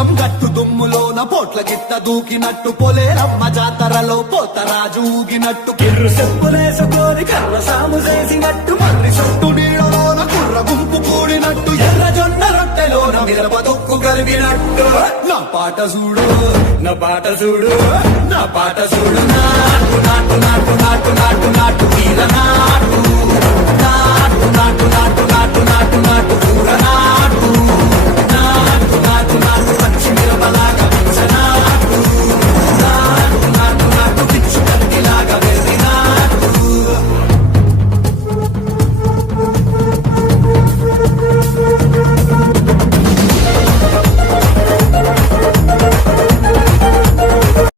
పొలం గట్టు దుమ్ములోన పోట్ల గిట్ట దూకినట్టు పొలేరమ్మ జాతరలో పోతరాజు ఊగినట్టు కిర్రు చెప్పులేసుకొని కర్ర సాము చేసినట్టు మర్రి చుట్టూ నీడలోన కుర్ర గుంపు కూడినట్టు ఎర్ర జొన్న రొట్టెలోన మిరప దొక్కు కలిపినట్టు నా పాట చూడు నా పాట చూడు నా పాట చూడు నాటు నాటు నాటు నాటు నాటు నాటు తీర నాటు